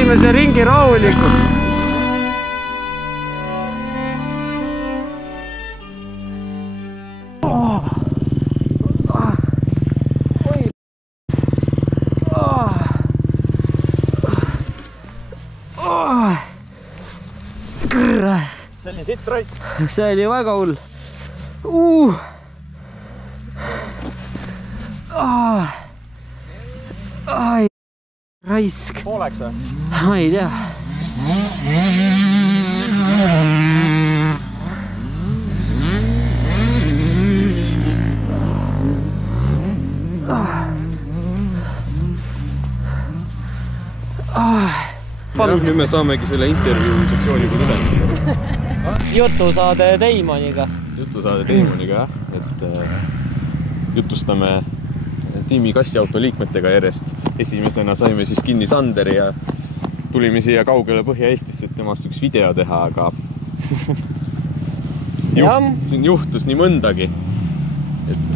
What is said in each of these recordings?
esimese ringi rahulikult. See oli sitt raisk. See oli väga hull. Ai, raisk. Pooleks või? Ma ei tea. Nüüd me saamegi selle intervjuu sektsiooniga üle. Jutusaade Teimaniga. Jutusaade Teimaniga, jah. Et jutustame tiimi kassiauto liikmetega järjest. Esimesena saime siis kinni Sanderi ja tulime siia kaugele Põhja-Eestisse, et temast üks video teha, aga siin juhtus nii mõndagi. Et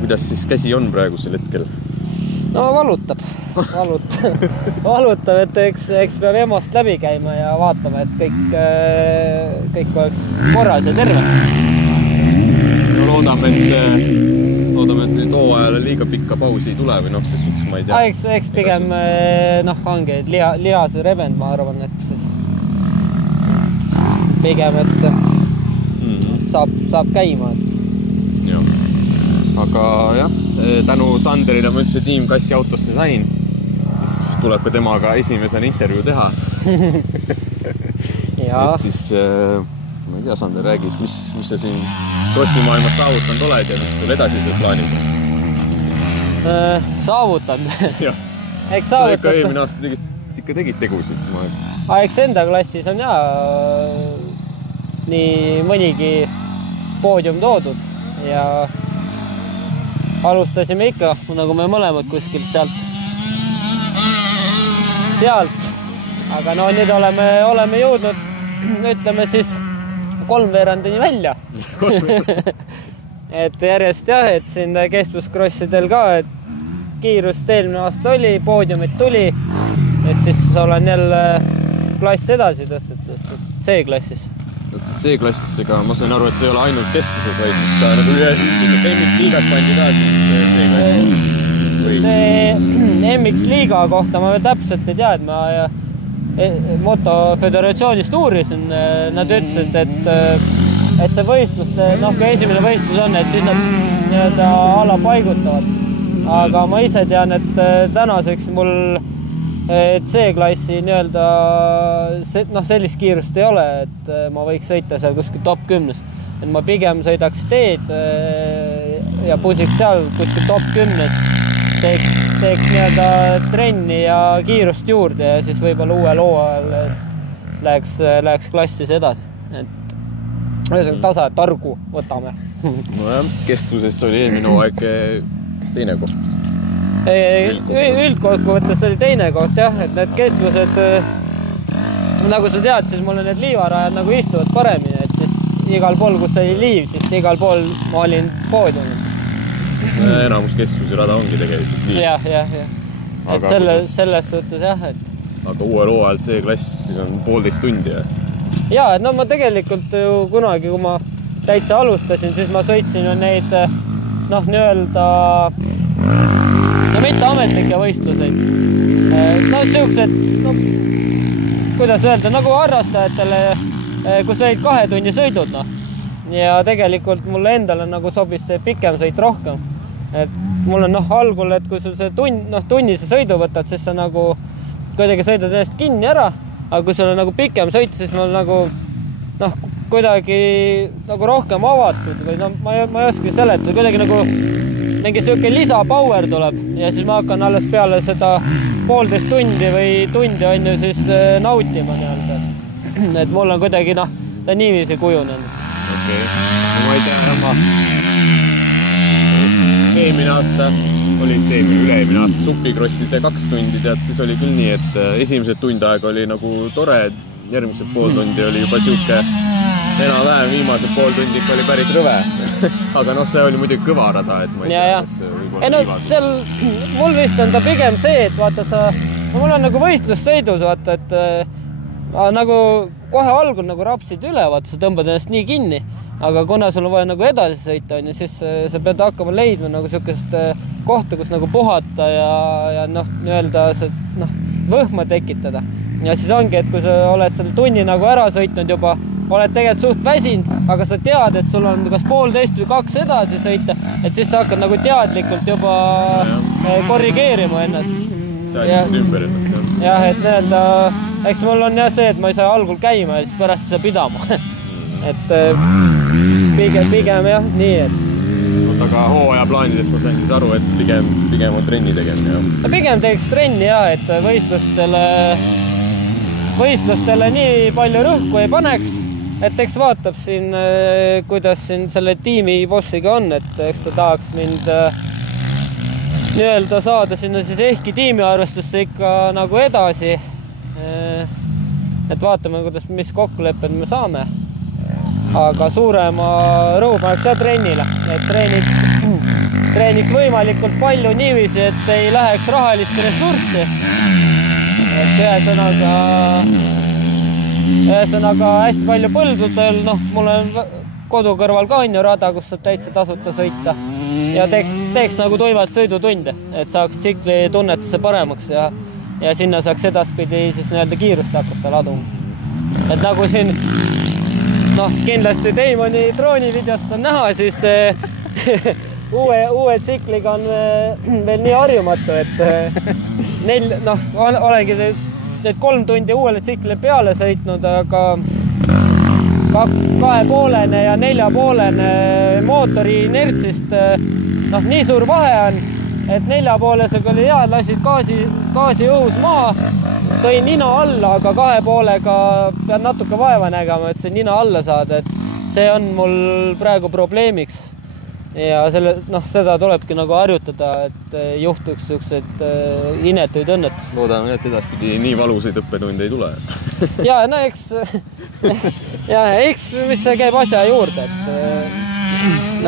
kuidas siis käsi on praegusel hetkel? No valutab, et eks peab EMO-st läbi käima ja vaatame, et kõik oleks korras ja terve. No loodame, et nüüd hooajale liiga pikka pausi ei tule või noh, ses suhtes ma ei tea. Eks pigem ongi lihase rebend, ma arvan, et siis pigem, et saab käima. Jah. Aga jah, tänu Sanderile ma üldse tiim kassi autosse sain, siis tuleb ka temaga esimesena intervjuu teha. Et siis, ma ei tea, Sander, räägis, mis sa siin krossimaailmas saavutanud oled ja mis sul edasised plaanid on? Saavutanud? Jah, sa ikka eelmine aasta tegid tegusid. Eks enda klassis on nii mõnigi poodium toodud ja alustasime ikka, nagu me mõlemad kuskilt sealt. Aga no nüüd oleme jõudnud, ütleme siis, 3/4 välja. Et järjest jah, et siin kestvuskrossidel ka, et kiirust eelmine aasta oli, poodiumit tuli, et siis olen jälle klass edasi tõstetud C-klassis. C-klassis, ega ma sain aru, et see ei ole ainult kestvuses, vaid ta nagu MX-liigas pandi ka C-klassis. See MX-liiga kohta ma veel täpselt ei tea, et ma motoföderatsioonist uurisin. Nad ütlesid, et see võistlus, kui esimene võistlus on, et siis nad nii-öelda ala paigutavad. Aga ma ise tean, et tänaseks mul C-klassi nii-öelda sellist kiirust ei ole, et ma võiks sõita seal kuskil top 10. Et ma pigem sõidaks teed ja pusiks seal kuskil top 10. Teeks nii-öelda trenni ja kiirust juurde ja siis võib-olla uuel hooajal läheks klassis edasi. Et tasa, et argu võtame. Nojah, kestvusest oli eelmine hooaeg teine koht. Üldkokkuvõttes oli teine koht, jah, et need kestvused, nagu sa tead, siis mul need liivarajad nagu istuvad paremini, et siis igal pool, kus oli liiv, siis igal pool ma olin poodiumil. Enamus kestvusi rada ongi tegelikult liiv. Jah. Et selles suhtes jah, et... Aga uuel hooajal C-klass siis on 1,5 tundi, jah? Jaa, et ma tegelikult ju kunagi, kui ma täitsa alustasin, siis ma sõitsin ju neid, nii-öelda... mitte ametlikke võistluseid. Siuksed, kuidas öelda, nagu harrastajatele, kus olid 2 tunni sõidud, Ja tegelikult mulle endale nagu sobis see pikem sõit rohkem. Et mul on algul, et kui sul see tunnise sõidu võtad, siis sa nagu kuidagi sõidad ennast kinni ära, aga kui sul on nagu pikem sõit, siis mul nagu kuidagi nagu rohkem avatud või ma ei oska seletada, kuidagi nagu mingi selline lisapower tuleb ja siis ma hakkan alles peale seda 1,5 tundi või tundi on ju siis nautima nii-öelda. Et mul on kuidagi ta niiviisi kujunenud. Okei. No ma ei tea, eelmine aasta oli üle-eelmine aasta Supikrossi see 2 tundi, tead, siis oli küll nii, et esimesed tund aega oli nagu tore, järgmised 0,5 tundi oli juba siuke enam-vähem viimased 0,5 tundi ikka oli päris rõve. Aga see oli muidugi kõva rada, et ma ei tea, kas võib-olla seal mul vist on ta pigem see, et vaata sa no mul on nagu võistlussõidus, vaata, et nagu kohe algul nagu rapsid üle, vaata, sa tõmbad ennast nii kinni, aga kuna sul on vaja nagu edasi sõita, on ju, siis sa pead hakkama leidma nagu sellist kohta, kus nagu puhata ja noh, nii-öelda võhma tekitada. Ja siis ongi, et kui sa oled selle tunni nagu ära sõitnud juba, oled tegelikult suht väsinud, aga sa tead, et sul on kas 1,5 või 2 edasi sõita, et siis sa hakkad nagu teadlikult juba korrigeerima ennast. Sa lihtsalt ümber ennast. Jah, et nii-öelda, eks mul on jah see, et ma ei saa algul käima ja siis pärast ei saa pidama. Et pigem jah, nii, et aga hooaja plaanides ma sain siis aru, et pigem on trenni tegemine, jah. Pigem teeks trenni, jah, et võistlustele nii palju rõhku ei paneks, et eks vaatab siin, kuidas siin selle tiimi bossiga on, et eks ta tahaks mind nii-öelda saada sinna siis ehkki tiimiarvestusse ikka nagu edasi. Et vaatame, mis kokkulepped me saame. Aga suurema rõhu paneks jah trennile, et treeniks võimalikult palju niiviisi, et ei läheks rahalist ressurssi. Et ühesõnaga hästi palju põldudel, mul on kodu kõrval ka on ju rada, kus saab täitsa tasuta sõita ja teeks nagu toimelt sõidutunde, et saaks tsikli tunnetuse paremaks ja sinna saaks edaspidi siis nii-öelda kiirust hakata laduma. Et nagu siin kindlasti Deimoni droonivideost on näha, siis uue tsikliga on veel nii harjumatu, et olengi need 3 tundi uuele tsikli peale sõitnud, aga 2,5 ja 4,5 mootori inertsist nii suur vahe on, et 4,5-sega oli hea, lasid gaasi õhus maha, tõi nina alla, aga 2,5-ga pead natuke vaeva nägema, et see nina alla saada, et see on mul praegu probleemiks. Ja seda tulebki nagu harjutada, et juhtuks sellised inetuid õnnetus. Loodame, et edaspidi nii valusaid õppetunde ei tule. Ja, eks mis see käib asja juurde,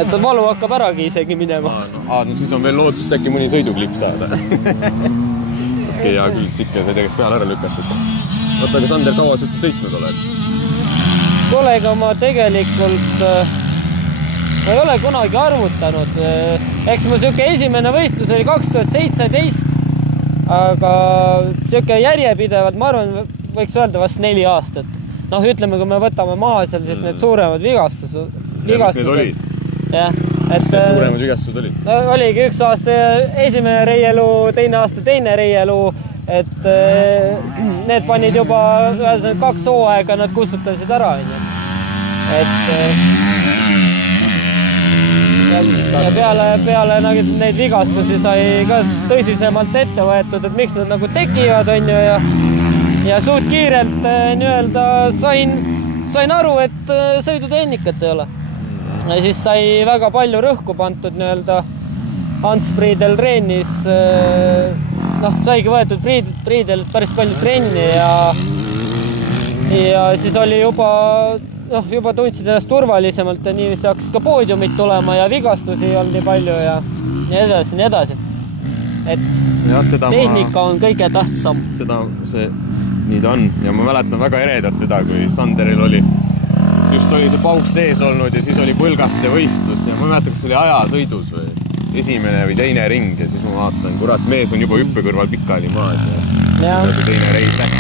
et valu hakkab äragi isegi minema. No siis on veel lootust äkki mõni sõiduklipp saada. Okei, hea küll, tsikkel sai tegelikult peale ära lükastada. Oota, aga Sander, kaua sa sõitnud oled? Kollega ma tegelikult ma ei ole kunagi arvutanud. Eks mu siuke esimene võistlus oli 2017, aga siuke järjepidevalt, ma arvan, võiks öelda vast 4 aastat. Ütleme, kui me võtame maha seal siis need suuremad vigastused. Mis need olid? Jah. Mis need suuremad vigastused olid? Oligi 1 aasta esimene reielu, 2 aasta teine reielu, et need panid juba 2 hooaega, nad kustutasid ära. Ja peale neid vigastusi sai ka tõsisemalt ette võetud, et miks nad nagu tekivad, on ju, ja suht kiirelt nii-öelda sain aru, et sõidutehnikat ei ole. Ja siis sai väga palju rõhku pantud nii-öelda Ants-Priidel treenis, saigi võetud Priidel päris palju trenni ja siis oli juba tundsid ennast turvalisemalt ja nii hakkas ka poodiumid tulema ja vigastusi olnud nii palju ja nii edasi. Et tehnika on kõige tähtsam. Nii ta on ja ma mäletan väga eredalt seda, kui Sanderil oli see pauk sees olnud ja siis oli põlgaste võistlus ja ma mäletan, kas oli ajasõidus või esimene või teine ring ja siis ma vaatan, kurat, mees on juba hüppe kõrval pikali maas ja see teine reis läks.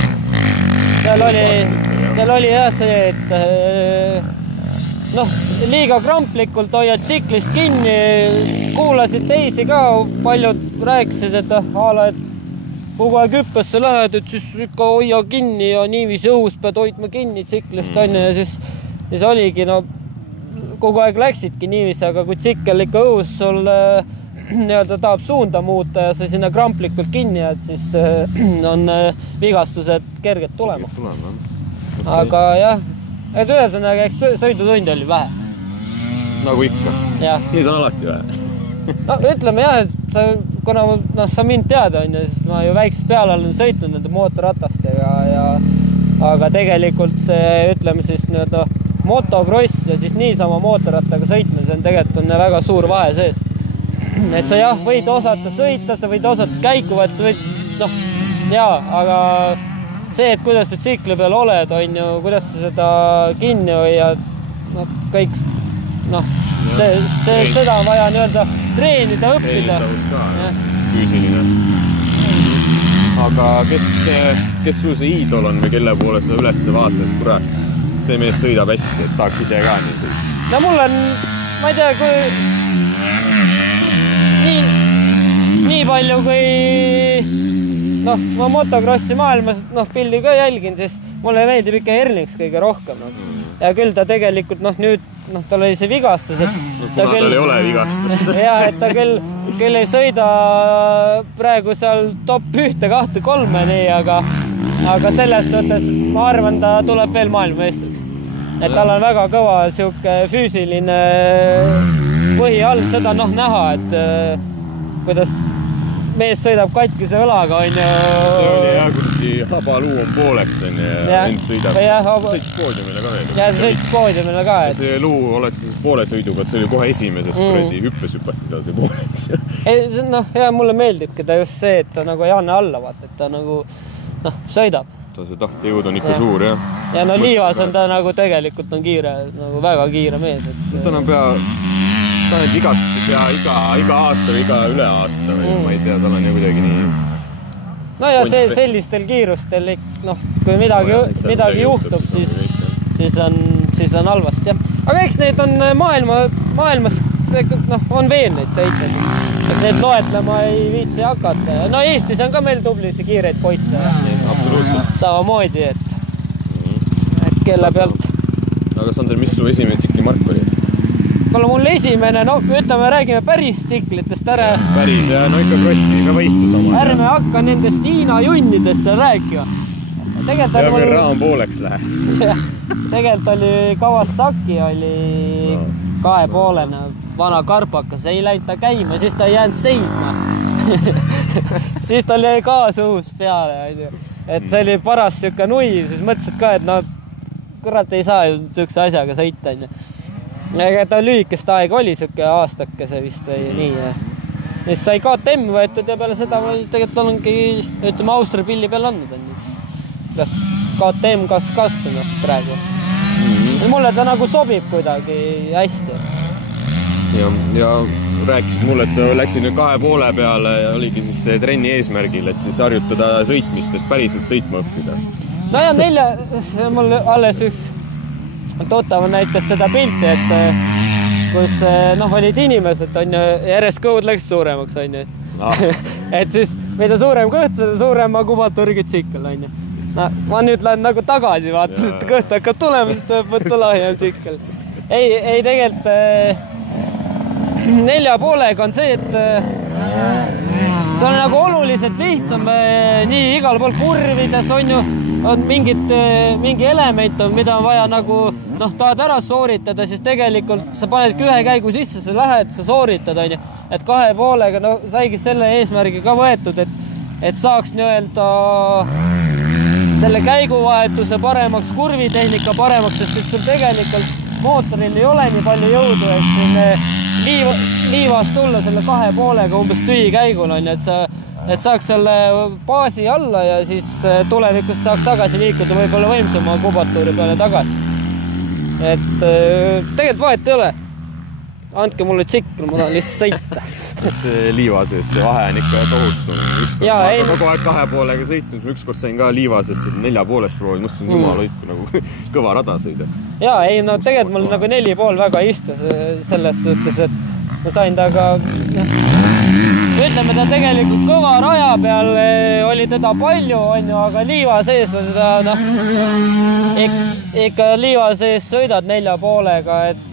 Seal oli jah see, et liiga kramplikult hoiad tsiklist kinni, kuulasid teisi ka, paljud rääkisid, et et kogu aeg hüppesse lähed, et siis ikka hoia kinni ja niiviisi õhus pead hoidma kinni tsiklist on ja siis oligi, kogu aeg läksidki niiviisi, aga kui tsikkel ikka õhus sul nii-öelda tahab suunda muuta ja sa sinna kramplikult kinni, et siis on vigastused kerged tulema. Aga jah, et ühesõnaga, eks sõidutundi oli vähe. Nagu ikka. Nii ta on alati vähe. Ütleme jah, et kuna sa mind teada on ja siis ma ju väiksest peale olen sõitnud nende mootorratastega aga tegelikult see, ütleme siis motocross ja siis niisama mootorrattaga sõitma, see on tegelikult väga suur vahe sees. Et sa jah, võid osata sõita, sa võid osata käiku, et sa võid jaa, aga see, et kuidas sa tsikli peal oled, on ju, kuidas sa seda kinni hoiad, kõik, seda on vaja nii-öelda treenida, õppida. Treenitavus ka, füüsiline. Aga kes sul see iidol on või kelle poole sa üles vaatad, kurat, see mees sõidab hästi, et tahaks ise ka nii sõida? No mul on, ma ei tea, kui nii palju, kui ma motokrossi maailmas pildi ka jälgin, siis mulle meeldib ikka Erlings kõige rohkem. Ja küll ta tegelikult, nüüd tal oli see vigastus, et tal ei ole vigastust. Ja, et ta küll ei sõida praegu seal top 1, 2, 3, nii, aga selles suhtes ma arvan, ta tuleb veel maailmameistriks. Et tal on väga kõva siuke füüsiline põhi all, seda näha, et kuidas mees sõidab katkise õlaga, on ju. See oli jah, kurdi habaluu on pooleks, on ja end sõidab. Sõits poodiumile ka veel. Ja sõits poodiumile ka. Ja see luu oleks poole sõiduga, et see oli kohe esimeses kuradi hüppes hüpati ta see pooleks. Ja mulle meeldibki ta just see, et ta nagu ei anna alla, vaat, et ta nagu sõidab. Ta see tahtejõud on ikka suur, jah. Ja Liivas on ta nagu tegelikult on kiire, nagu väga kiire mees. Ta on need vigastused ja iga aasta või iga üle aasta või ma ei tea, tal on ju kuidagi nii... No ja sellistel kiirustel, kui midagi juhtub, siis on halvast, jah. Aga eks neid on maailmas, on veel neid sõitnud. Eks neid loetlema ei viitsi hakata. No Eestis on ka meil tublisi kiireid poisse. Absoluutselt. Samamoodi, et kelle pealt. Aga Sander, mis su esimene tsiklimark oli? Kuule, mul esimene, ütleme, räägime päris tsiklitest ära. Päris, ja ikka krossi, ka võistu sama. Ärme hakka nendest Hiina junnidest seal rääkima. Ja kui raam pooleks läheb. Tegelikult oli Kawasaki, oli 2,5-ne vana karpakas, ei läinud ta käima, siis ta ei jäänud seisma. Siis tal jäi kaasuus peale. Et see oli paras siuke nui, siis mõtlesid ka, et kurat ei saa ju siukse asjaga sõita. Ega ta lühikest aega oli siuke aastakese vist või nii. Siis sai KTM võetud ja peale seda ma tegelikult olengi, ütleme, Austria pilli peal andnud. Kas KTM kas praegu. Mulle ta nagu sobib kuidagi hästi. Ja rääkisid mulle, et sa läksid nüüd 2,5 peale ja oligi siis see trenni eesmärgil, et siis harjutada sõitmist, et päriselt sõitma õppida. No ja mul alles üks tuttav näitas seda pilti, et kus olid inimesed, on ju, järjest kõhud läks suuremaks, on ju. Et siis mida suurem kõht, seda suurema kubaturgi tsikkel, on ju. Ma nüüd lähen nagu tagasi, vaatan, et kõht hakkab tulema, siis tuleb võtta lahjem tsikkel. Ei tegelikult 4,5-ga on see, et see on nagu oluliselt lihtsam nii igal pool kurvides, on ju, on mingi element, mida on vaja nagu, tahad ära sooritada, siis tegelikult sa panedki ühe käigu sisse, sa lähed, sa sooritad, on ju. Et 2,5-ga saigi selle eesmärgi ka võetud, et saaks nii-öelda selle käiguvahetuse paremaks, kurvitehnika paremaks, sest et sul tegelikult mootoril ei ole nii palju jõudu, et siin liivast tulla selle 2,5-ga umbes tühi käigul, on ju, et saaks selle baasi alla ja siis tulevikus saaks tagasi liikuda võib-olla võimsama kubatuuri peale tagasi. Et tegelikult vahet ei ole. Andke mulle tsikkel, ma tahan lihtsalt sõita. See liiva sees, see vahe on ikka tohutu. Ma kogu aeg 2,5-ga sõitnud, ükskord sain ka liiva sees 4,5 proovi, mõtlesin jumal hoidku nagu kõva rada sõidaks. Jaa, ei, tegelikult mul nagu 4,5 väga istus selles suhtes, et ma sain taga, ütleme ta tegelikult kõva raja peal oli teda palju, on ju, aga liiva sees on seda, ikka liiva sees sõidad 4,5-ga, et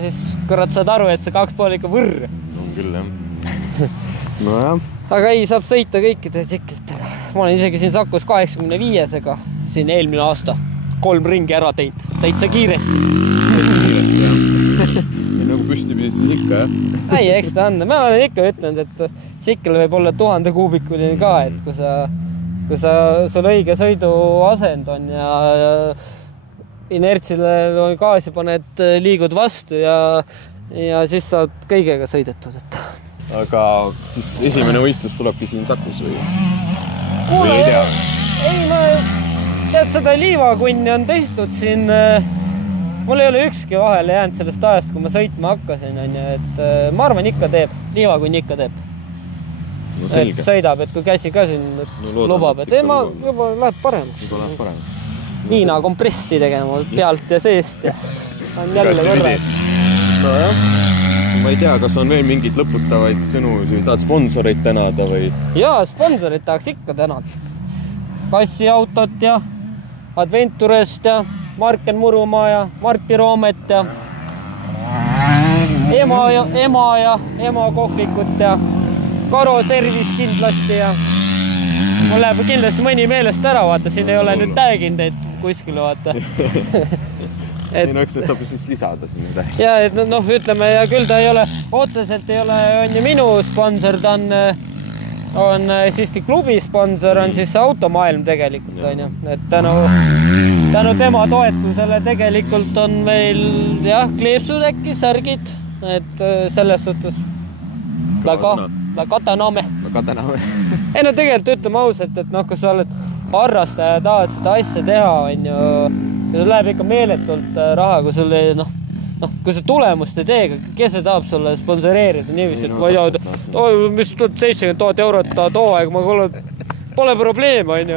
siis kurat saad aru, et see 2,5 ikka võrr. Küll, jah. No jah. Aga ei, saab sõita kõikide tsiklitega. Ma olen isegi siin Sakus 85-sega siin eelmine aasta 3 ringi ära teinud. Täitsa kiiresti. Kiiresti, jah. Nagu püsti pidid siis ikka, jah? Ei, eks ta on. Ma olen ikka ütlenud, et tsikkel võib olla 1000 kuubikuline ka, et kui sul õige sõidu asend on ja inertsile gaasi paned, liigud vastu ja siis saad kõigega sõidetud. Aga siis esimene võistlus tulebki siin Sakus või? Või ei tea? Ei, ma tead, seda liivakunni on tehtud siin. Mul ei ole ükski vahele jäänud sellest ajast, kui ma sõitma hakkasin, et ma arvan ikka teeb, liivakunn ikka teeb. No selge. Et sõidab, et kui käsi ka siin lubab, et ma juba läheb paremaks. Juba läheb paremaks. Viina kompressi tegema pealt ja seest ja on jälle korra. No jah. Ma ei tea, kas on veel mingid lõputavaid sõnu, tahad sponsoreid tänada või? Jaa, sponsorid tahaks ikka tänada. Kassiautot ja Adventurest ja Marken Murumaa ja Martti Roomet ja ema kohvikut ja Karo Service kindlasti ja mul läheb kindlasti mõni meelest ära, vaata, siin ei ole nüüd tääginud neid kuskil, vaata. Ei, no eks see saab siis lisada sinna tähis. Ja, et ütleme, ja küll ta ei ole, otseselt ei ole, on ju minu sponsor, ta on siiski klubi sponsor, on siis automaailm tegelikult, on ju, et tänu tema toetusele tegelikult on meil, jah, kleepsud äkki, särgid, et selles suhtes väga täname. Ei, no tegelikult ütleme ausalt, et kui sa oled harrastaja ja tahad seda asja teha, on ju, ja sul läheb ikka meeletult raha, kui sul ei, kui see tulemust ei teega, kes see tahab sulle sponsoreerida niiviisi, et ma ei tea, mis 70 000 eurot too aeg, ma pole probleem, on ju,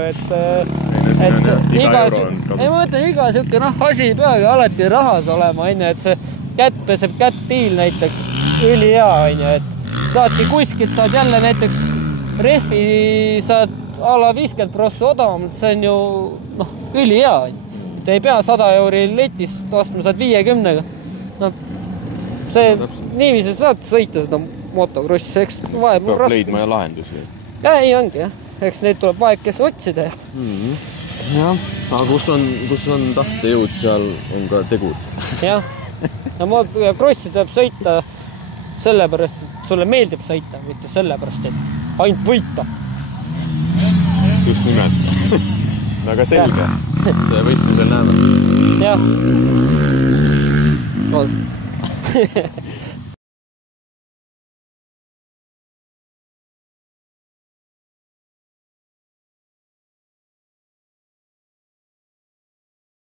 iga siuke asi ei peagi alati rahas olema, on ju, et see kätt peseb kätt diil näiteks üli hea, on ju, et saadki kuskilt, saad jälle näiteks rehvi, saad a la 50% odavamalt, see on ju üli hea, on ju. Te ei pea 100 euri letist ostma, saad 50-ga. See niiviisi saad sõita seda motokrossi, eks vaeb peab raske. Leidma ja lahendusi. Ja ei ongi, jah. Eks neid tuleb vaekesi otsida. Ja. Aga kus on tahtejõud, seal on ka tegur. Jah. Ja krossi tuleb sõita sellepärast, et sulle meeldib sõita, mitte sellepärast, et ainult võita. Just nimelt. Väga selge. See võistlusel näeme. Jah.